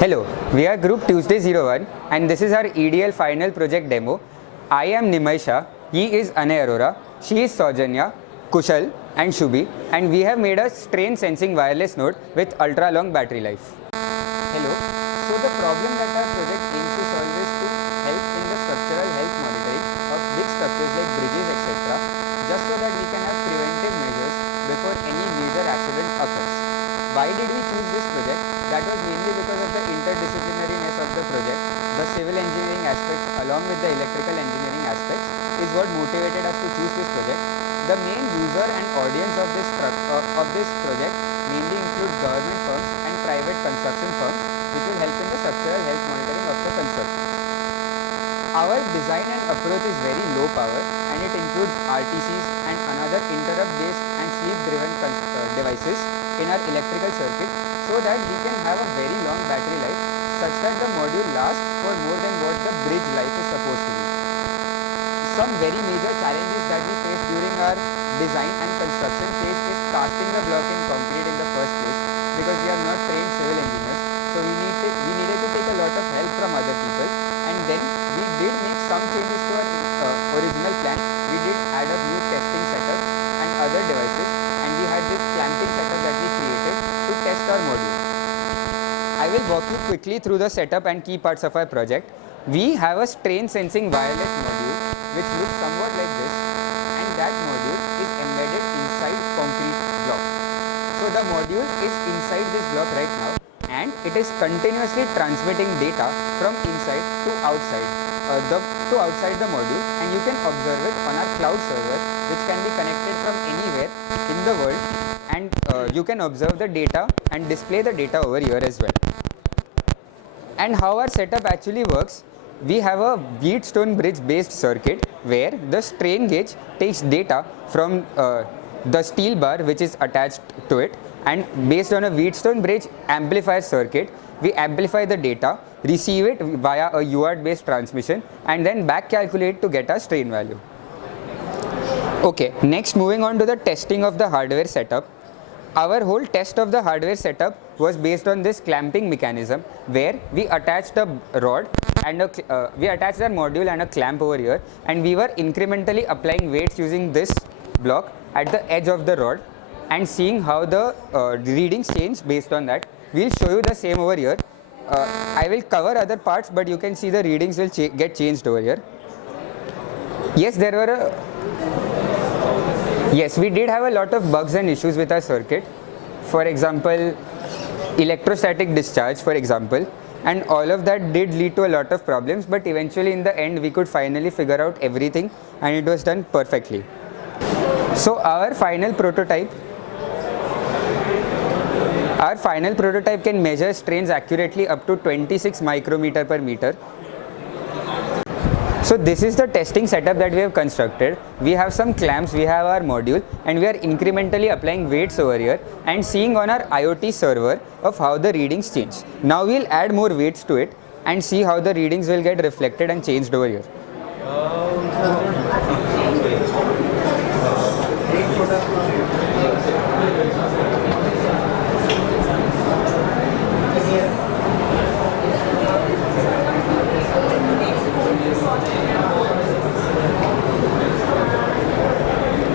Hello, we are Group Tuesday 01 and this is our EDL final project demo. I am Nimay Shah, he is Anay Arora, she is Saujanya, Kushal and Shubhi, and we have made a strain sensing wireless node with ultra long battery life. Hello, so the problem that our project aims to solve is to help in the structural health monitoring of big structures like bridges etc. just so that we can have preventive measures before any major accident occurs. Why did we choose this project? That was mainly because of the interdisciplinariness of the project. The civil engineering aspects along with the electrical engineering aspects is what motivated us to choose this project. The main user and audience of this project mainly include government firms and private construction firms which will help in the structural health monitoring of the construction. Our design and approach is very low power and it includes RTCs and another interrupt based and sleep driven devices in our electrical circuit so that we can have a very long battery life such that the module lasts for more than what the bridge life is supposed to be. Some very major challenges that we face during our design and construction phase is casting the block in concrete in the first place because we are not trained civil engineers, so we needed to take a lot of help from other people, and then we did make some changes to our original plan. We did add up new testing setups and other devices, and we had this clamping setup that we created to test our module. I will walk you quickly through the setup and key parts of our project. We have a strain sensing wireless module which looks somewhat like this, and that module is embedded inside concrete block. So the module is inside this block right now and it is continuously transmitting data from inside to outside the module, and you can observe it on our cloud server which can be connected from anywhere in the world, and you can observe the data and display the data over here as well. And how our setup actually works, we have a Wheatstone bridge based circuit where the strain gauge takes data from the steel bar which is attached to it, and based on a Wheatstone bridge amplifier circuit, we amplify the data, receive it via a UART based transmission, and then back calculate to get our strain value. Okay, next moving on to the testing of the hardware setup. Our whole test of the hardware setup was based on this clamping mechanism where we attached a rod and we attached our module and a clamp over here, and we were incrementally applying weights using this block at the edge of the rod and seeing how the readings change based on that. We'll show you the same over here. I will cover other parts, but you can see the readings will get changed over here. Yes, we did have a lot of bugs and issues with our circuit. For example, electrostatic discharge, for example, and all of that did lead to a lot of problems, but eventually in the end we could finally figure out everything and it was done perfectly. So our final prototype can measure strains accurately up to 26 micrometer per meter. So this is the testing setup that we have constructed. We have some clamps, we have our module, and we are incrementally applying weights over here and seeing on our IoT server of how the readings change. Now we'll add more weights to it and see how the readings will get reflected and changed over here.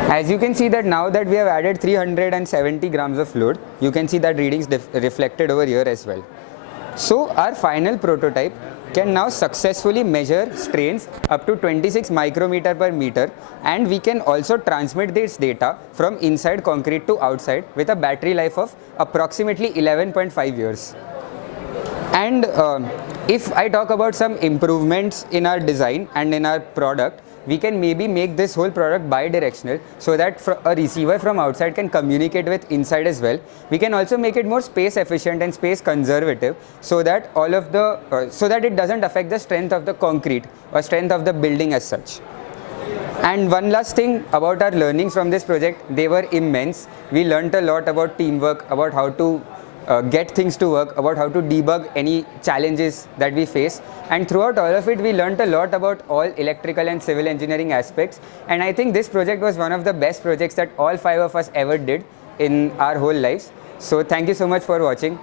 As you can see that now that we have added 370 grams of load, you can see that readings reflected over here as well. So our final prototype can now successfully measure strains up to 26 micrometer per meter, and we can also transmit this data from inside concrete to outside with a battery life of approximately 11.5 years. And if I talk about some improvements in our design and in our product, we can maybe make this whole product bi-directional so that a receiver from outside can communicate with inside as well. We can also make it more space efficient and space conservative so that so that it doesn't affect the strength of the concrete or strength of the building as such. And one last thing about our learnings from this project, they were immense. We learned a lot about teamwork, about how to get things to work, about how to debug any challenges that we face, and throughout all of it we learnt a lot about all electrical and civil engineering aspects, and I think this project was one of the best projects that all 5 of us ever did in our whole lives. So thank you so much for watching.